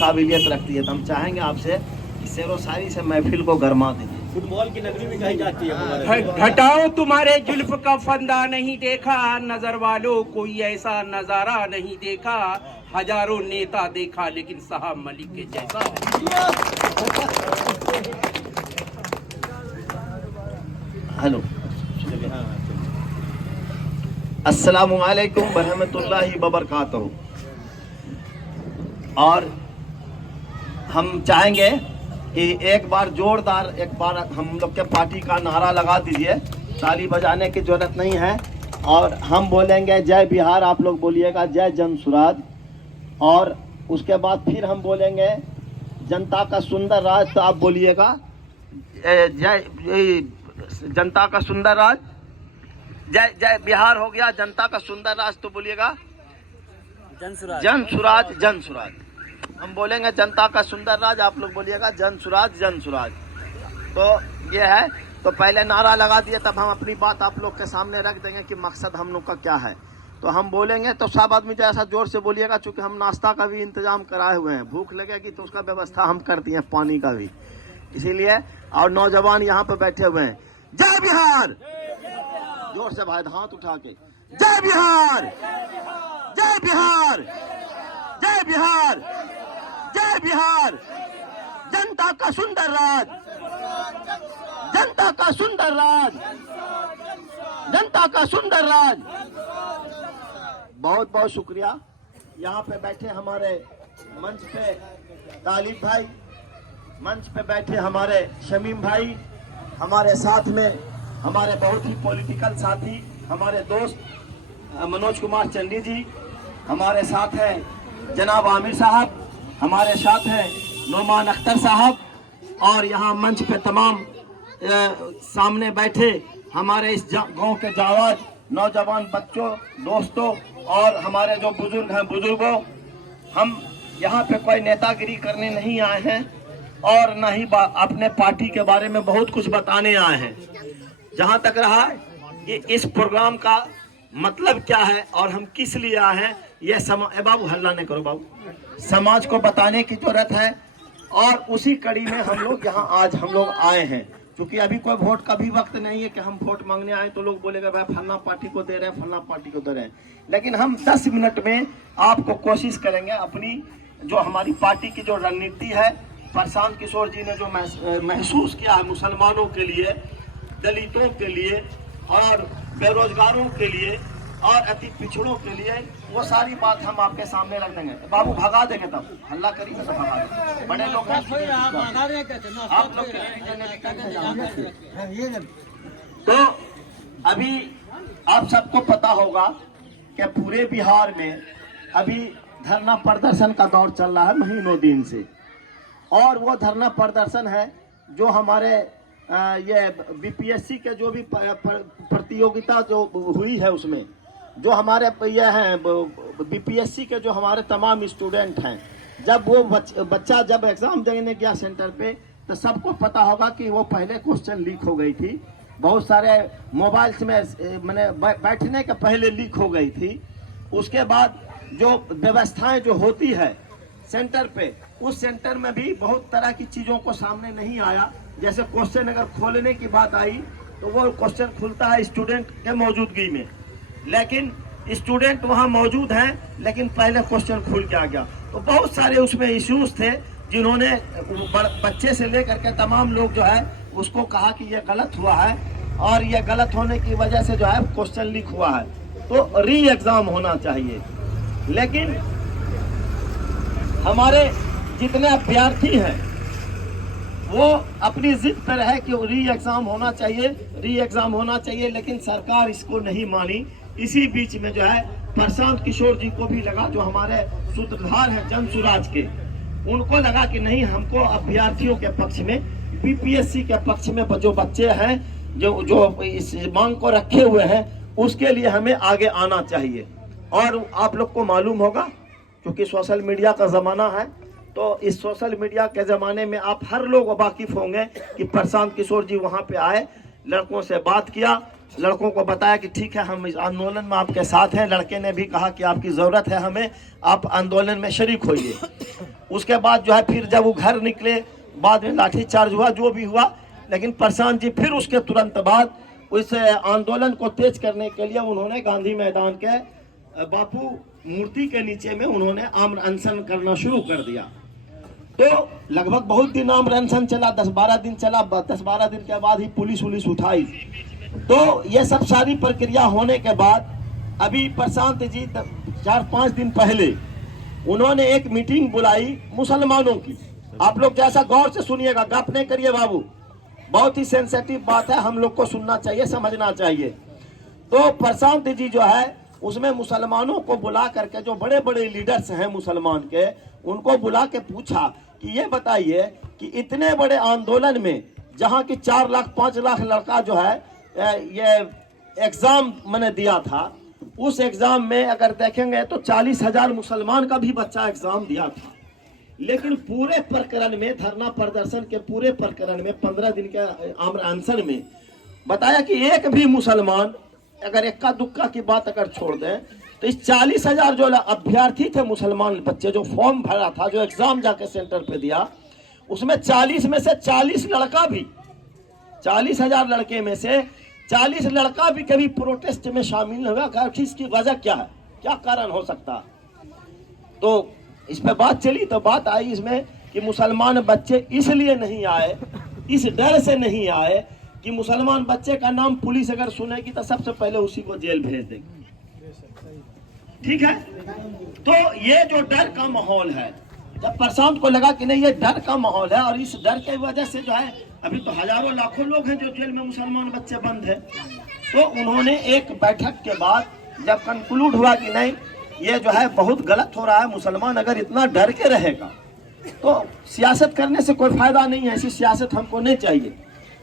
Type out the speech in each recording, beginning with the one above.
काबिलियत रखती है। तो हम चाहेंगे आपसे कि शेरो शायरी से महफिल को गरमा दीजिए। फुटबॉल की नगरी भी कही जाती है। घटाओ तुम्हारे जुल्फ का फंदा नहीं देखा, नजर वालों कोई ऐसा नजारा नहीं देखा, हजारों नेता देखा लेकिन साहब मलिक के जैसा। हेलो, अस्सलामु अलैकुम वरहमतुल्लाहि वबरकातुहू। और हम चाहेंगे कि एक बार जोरदार एक बार हम लोग के पार्टी का नारा लगा दीजिए। ताली बजाने की जरूरत नहीं है। और हम बोलेंगे जय बिहार, आप लोग बोलिएगा जय जन सुराज। और उसके बाद फिर हम बोलेंगे जनता का सुंदर राज, तो आप बोलिएगा जय जनता का सुंदर राज। जय जय बिहार हो गया, जनता का सुंदर राज तो बोलिएगा जन सुराज जन सुराज। हम बोलेंगे जनता का सुंदर राज, आप लोग बोलिएगा जन सुराज। तो ये है। तो पहले नारा लगा दिए, तब हम अपनी बात आप लोग के सामने रख देंगे कि मकसद हम लोग का क्या है। तो हम बोलेंगे तो सब आदमी जो ऐसा जोर से बोलिएगा, चूँकि हम नाश्ता का भी इंतजाम कराए हुए हैं। भूख लगेगी तो उसका व्यवस्था हम कर दिए, पानी का भी, इसीलिए। और नौजवान यहाँ पे बैठे हुए हैं। जय बिहार, जोर से भाई हाथ उठा के, जय बिहार, जय बिहार, जय बिहार, जय बिहार। जनता का सुंदर राज, जनता का सुंदर राज, जनता का सुंदर राज। बहुत बहुत शुक्रिया। यहाँ पे बैठे हमारे मंच पे तालिब भाई, मंच पे बैठे हमारे शमीम भाई, हमारे साथ में हमारे बहुत ही पॉलिटिकल साथी हमारे दोस्त मनोज कुमार चंडी जी, हमारे साथ हैं जनाब आमिर साहब, हमारे साथ हैं नोमान अख्तर साहब। और यहाँ मंच पे तमाम सामने बैठे हमारे इस गांव के जावाज नौजवान बच्चों, दोस्तों और हमारे जो बुजुर्ग हैं बुजुर्गों। हम यहाँ पे कोई नेतागिरी करने नहीं आए हैं और न ही अपने पार्टी के बारे में बहुत कुछ बताने आए हैं। जहाँ तक रहा कि इस प्रोग्राम का मतलब क्या है और हम किस लिए आए हैं, यह बाबू हल्ला नहीं करो बाबू, समाज को बताने की जरूरत है। और उसी कड़ी में हम लोग यहाँ आज हम लोग आए हैं। क्योंकि अभी कोई वोट का भी वक्त नहीं है कि हम वोट मांगने आए तो लोग बोलेगा भाई फलना पार्टी को दे रहे हैं, फलना पार्टी को दे रहे हैं। लेकिन हम 10 मिनट में आपको कोशिश करेंगे अपनी जो हमारी पार्टी की जो रणनीति है, प्रशांत किशोर जी ने जो महसूस किया है मुसलमानों के लिए, दलितों के लिए और बेरोजगारों के लिए और अति पिछड़ों के लिए, वो सारी बात हम आपके सामने रख देंगे। बाबू भगा देंगे, तब हल्ला करिए तो भगा देंगे। बड़े लोग हैं आप लोग। तो अभी आप सबको पता होगा कि पूरे बिहार में अभी धरना प्रदर्शन का दौर चल रहा है महीनों दिन से। और वो धरना प्रदर्शन है जो हमारे ये बीपीएससी के जो भी प्रतियोगिता जो हुई है, उसमें जो हमारे ये हैं बीपीएससी के जो हमारे तमाम स्टूडेंट हैं, जब वो बच्चा जब एग्जाम देने गया सेंटर पे, तो सबको पता होगा कि वो पहले क्वेश्चन लीक हो गई थी। बहुत सारे मोबाइल्स में मैंने बैठने के पहले लीक हो गई थी। उसके बाद जो व्यवस्थाएं जो होती है सेंटर पे, उस सेंटर में भी बहुत तरह की चीज़ों को सामने नहीं आया। जैसे क्वेश्चन अगर खोलने की बात आई तो वो क्वेश्चन खुलता है स्टूडेंट के मौजूदगी में, लेकिन स्टूडेंट वहाँ मौजूद हैं लेकिन पहले क्वेश्चन खुल के आ गया। तो बहुत सारे उसमें इश्यूज थे जिन्होंने बच्चे से लेकर के तमाम लोग जो है उसको कहा कि ये गलत हुआ है और ये गलत होने की वजह से जो है क्वेश्चन लीक हुआ है, तो री एग्जाम होना चाहिए। लेकिन हमारे जितने अभ्यर्थी हैं वो अपनी जिद पर है कि री एग्जाम होना चाहिए, री एग्जाम होना चाहिए, लेकिन सरकार इसको नहीं मानी। इसी बीच में जो है प्रशांत किशोर जी को भी लगा, जो हमारे सूत्रधार हैं जन सुराज के, उनको लगा कि नहीं, हमको अभ्यर्थियों के पक्ष में, बीपीएससी के पक्ष में जो बच्चे हैं जो इस मांग को रखे हुए हैं, उसके लिए हमें आगे आना चाहिए। और आप लोग को मालूम होगा क्योंकि सोशल मीडिया का ज़माना है, तो इस सोशल मीडिया के ज़माने में आप हर लोग वाकिफ़ होंगे कि प्रशांत किशोर जी वहाँ पे आए, लड़कों से बात किया लड़कों को बताया कि ठीक है हम इस आंदोलन में आपके साथ हैं। लड़के ने भी कहा कि आपकी ज़रूरत है हमें, आप आंदोलन में शरीक होइए। उसके बाद जो है फिर जब वो घर निकले, बाद में लाठीचार्ज हुआ, जो भी हुआ, लेकिन प्रशांत जी फिर उसके तुरंत बाद उस आंदोलन को तेज करने के लिए उन्होंने गांधी मैदान के बापू मूर्ति के नीचे में उन्होंने आम्र अनशन करना शुरू कर दिया। तो लगभग बहुत दिन आम्र अनशन चला, 10-12 दिन चला। 10-12 दिन के बाद ही पुलिस उठाई। तो ये सब सारी प्रक्रिया होने के बाद अभी प्रशांत जी 4-5 दिन पहले उन्होंने एक मीटिंग बुलाई मुसलमानों की। आप लोग जैसा गौर से सुनिएगा, गप नहीं करिए बाबू, बहुत ही सेंसिटिव बात है, हम लोग को सुनना चाहिए, समझना चाहिए। तो प्रशांत जी जो है उसमें मुसलमानों को बुला करके, जो बड़े बड़े लीडर्स हैं मुसलमान के, उनको बुला के पूछा कि ये बताइए कि इतने बड़े आंदोलन में जहाँ की 4 लाख 5 लाख लड़का जो है ये एग्जाम मैंने दिया था, उस एग्जाम में अगर देखेंगे तो 40,000 मुसलमान का भी बच्चा एग्जाम दिया था। लेकिन पूरे प्रकरण में, धरना प्रदर्शन के पूरे प्रकरण में, 15 दिन के आम्र अनशन में बताया कि एक भी मुसलमान, अगर इक्का दुक्का की बात अगर छोड़ दें, तो इस 40,000 जो अभ्यर्थी थे मुसलमान बच्चे, जो फॉर्म भरा था, जो एग्जाम जाके सेंटर पे दिया, उसमें 40 में से 40 लड़का भी, 40,000 लड़के में से 40 लड़का भी कभी प्रोटेस्ट में शामिल नहीं हुआ। इसकी वजह क्या है, क्या कारण हो सकता? तो इस पे बात चली, तो बात आई इसमें कि मुसलमान बच्चे इसलिए नहीं आए, इस डर से नहीं आए कि मुसलमान बच्चे का नाम पुलिस अगर सुनेगी तो सबसे पहले उसी को जेल भेज देगी। ठीक है, तो ये जो डर का माहौल है, जब प्रशांत को लगा कि नहीं ये डर का माहौल है, और इस डर की वजह से जो है अभी तो हजारों लाखों लोग हैं जो जेल में मुसलमान बच्चे बंद हैं, तो उन्होंने एक बैठक के बाद जब कंक्लूड हुआ कि नहीं ये जो है बहुत गलत हो रहा है, मुसलमान अगर इतना डर के रहेगा तो सियासत करने से कोई फायदा नहीं है, ऐसी सियासत हमको नहीं चाहिए।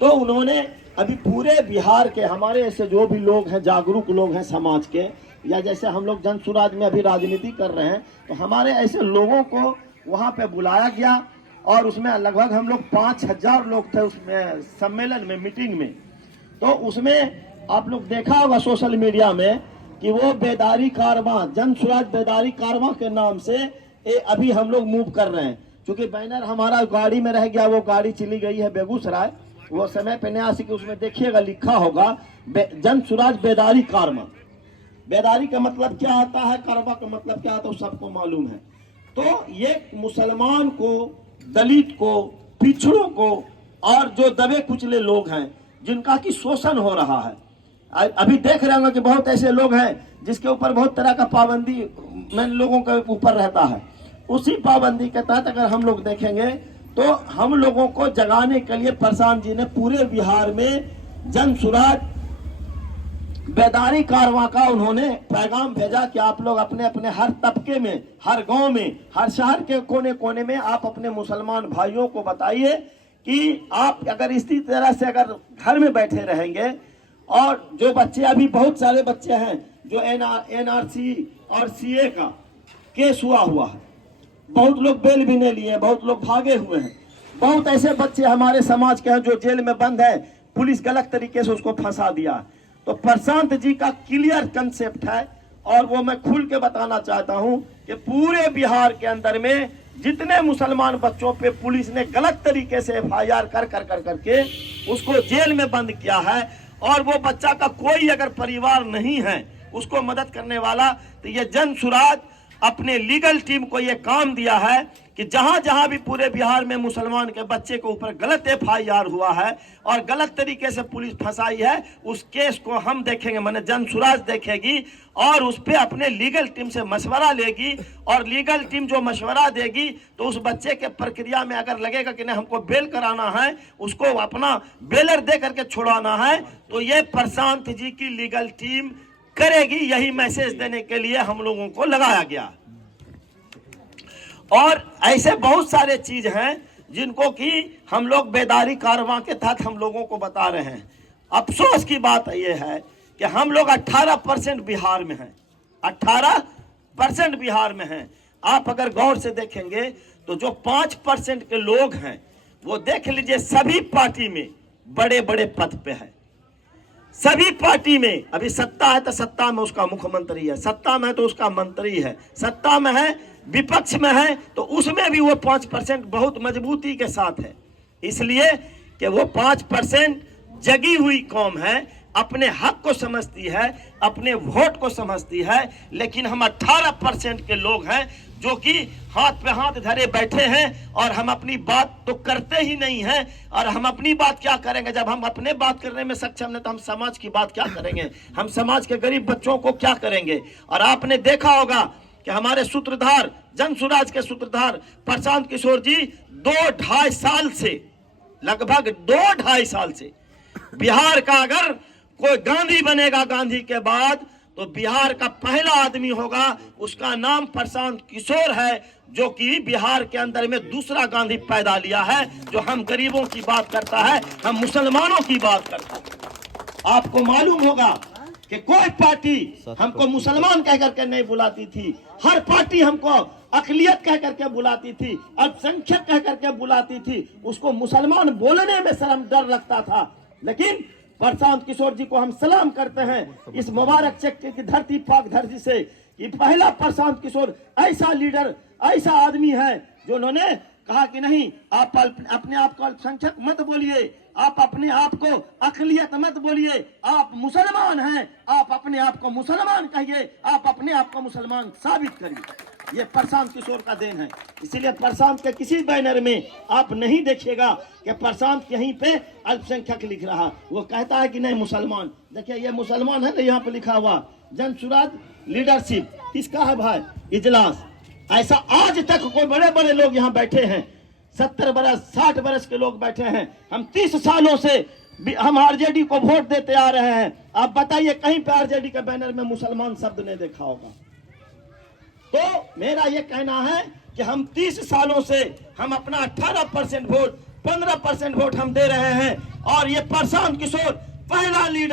तो उन्होंने अभी पूरे बिहार के हमारे ऐसे जो भी लोग हैं, जागरूक लोग हैं समाज के, या जैसे हम लोग जन सुराज में अभी राजनीति कर रहे हैं, तो हमारे ऐसे लोगों को वहाँ पे बुलाया गया, और उसमें लगभग हम लोग 5,000 लोग थे उसमें सम्मेलन में, मीटिंग में। तो उसमें आप लोग देखा होगा सोशल मीडिया में कि वो बेदारी कारवां, जन सुराज बेदारी कारवां के नाम से अभी हम लोग मूव कर रहे हैं। क्योंकि बैनर हमारा गाड़ी में रह गया, वो गाड़ी चली गई है बेगूसराय, वो समय पे नहीं आ सकी, उसमें देखिएगा लिखा होगा जन सुराज बेदारी कारवां। बेदारी का मतलब क्या आता है, कारवां का मतलब क्या आता है, सबको मालूम है। तो ये मुसलमान को, दलित को, पिछड़ों को, और जो दबे कुचले लोग हैं जिनका की शोषण हो रहा है, अभी देख रहे होंगे कि बहुत ऐसे लोग हैं जिसके ऊपर बहुत तरह का पाबंदी में लोगों के ऊपर रहता है। उसी पाबंदी के तहत अगर हम लोग देखेंगे तो हम लोगों को जगाने के लिए प्रशांत जी ने पूरे बिहार में जन सुराज बेदारी कारवां का उन्होंने पैगाम भेजा कि आप लोग अपने अपने हर तबके में, हर गांव में, हर शहर के कोने कोने में आप अपने मुसलमान भाइयों को बताइए कि आप अगर इसी तरह से अगर घर में बैठे रहेंगे, और जो बच्चे, अभी बहुत सारे बच्चे हैं जो NRC और CA का केस हुआ है, बहुत लोग बेल भी नहीं लिए, बहुत लोग भागे हुए हैं, बहुत ऐसे बच्चे हमारे समाज के हैं जो जेल में बंद है, पुलिस गलत तरीके से उसको फंसा दिया। तो प्रशांत जी का क्लियर कंसेप्ट है, और वो मैं खुल के बताना चाहता हूं कि पूरे बिहार के अंदर में जितने मुसलमान बच्चों पे पुलिस ने गलत तरीके से FIR करके उसको जेल में बंद किया है, और वो बच्चा का कोई अगर परिवार नहीं है उसको मदद करने वाला, तो ये जन सुराज अपने लीगल टीम को ये काम दिया है कि जहां जहां भी पूरे बिहार में मुसलमान के बच्चे के ऊपर गलत FIR हुआ है और गलत तरीके से पुलिस फंसाई है, उस केस को हम देखेंगे, माने जन सुराज देखेगी, और उस पे अपने लीगल टीम से मशवरा लेगी, और लीगल टीम जो मशवरा देगी तो उस बच्चे के प्रक्रिया में अगर लगेगा कि नहीं हमको बेल कराना है, उसको अपना बेलर दे करके छुड़ाना है, तो ये प्रशांत जी की लीगल टीम करेगी। यही मैसेज देने के लिए हम लोगों को लगाया गया। और ऐसे बहुत सारे चीज हैं जिनको कि हम लोग बेदारी कारवां के तहत हम लोगों को बता रहे हैं। अफसोस की बात यह है कि हम लोग 18% बिहार में हैं, 18% बिहार में हैं। आप अगर गौर से देखेंगे तो जो 5% के लोग हैं वो देख लीजिए सभी पार्टी में बड़े बड़े पद पे है, सभी पार्टी में अभी सत्ता है तो सत्ता में उसका मुख्यमंत्री है, सत्ता में है तो उसका मंत्री है, सत्ता में है विपक्ष में है तो उसमें भी वो 5% बहुत मजबूती के साथ है। इसलिए कि वो 5% जगी हुई कौम है, अपने हक को समझती है, अपने वोट को समझती है। लेकिन हम 18% के लोग हैं जो कि हाथ पे हाथ धरे बैठे हैं और हम अपनी बात तो करते ही नहीं हैं। और हम अपनी बात क्या करेंगे जब हम अपने बात करने में सक्षम नहीं, तो हम समाज की बात क्या करेंगे, हम समाज के गरीब बच्चों को क्या करेंगे। और आपने देखा होगा कि हमारे सूत्रधार, जन स्वराज के सूत्रधार प्रशांत किशोर जी 2-2.5 साल से, लगभग 2-2.5 साल से बिहार का अगर कोई गांधी बनेगा गांधी के बाद तो बिहार का पहला आदमी होगा, उसका नाम प्रशांत किशोर है, जो कि बिहार के अंदर में दूसरा गांधी पैदा लिया है, जो हम गरीबों की बात करता है, हम मुसलमानों की बात करता है। आपको मालूम होगा कि कोई पार्टी हमको मुसलमान कह करके नहीं बुलाती थी, हर पार्टी हमको अकलियत कह करके बुलाती थी, अल्पसंख्यक कह करके बुलाती थी, उसको मुसलमान बोलने में शर्म डर लगता था। लेकिन प्रशांत किशोर जी को हम सलाम करते हैं इस मुबारक चक्र की धरती पाक धरती से कि पहला प्रशांत किशोर ऐसा लीडर, ऐसा आदमी है जो उन्होंने कहा कि नहीं, आप अपने आप को अल्पसंख्यक मत बोलिए, आप अपने आप को अकलियत मत बोलिए, आप मुसलमान हैं, आप अपने आप को मुसलमान कहिए, आप अपने आप को मुसलमान साबित करिए। ये प्रशांत किशोर का देन है। इसीलिए प्रशांत के किसी बैनर में आप नहीं देखिएगा कि प्रशांत यहीं पे अल्पसंख्यक लिख रहा, वो कहता है कि नहीं मुसलमान। देखिए ये मुसलमान है ना, यहाँ पे लिखा हुआ जन स्वराज लीडरशिप, किसका है भाई, इजलास। ऐसा आज तक कोई बड़े बड़े लोग यहाँ बैठे हैं, 70 बरस 60 बरस के लोग बैठे हैं। हम 30 सालों से हम आरजेडी को वोट देते आ रहे हैं। आप बताइए कहीं पे आरजेडी के बैनर में मुसलमान शब्द नहीं देखा होगा। तो मेरा ये कहना है कि हम 30 सालों से हम अपना 18% वोट, 15% वोट हम दे रहे हैं और ये प्रशांत किशोर पहला लीडर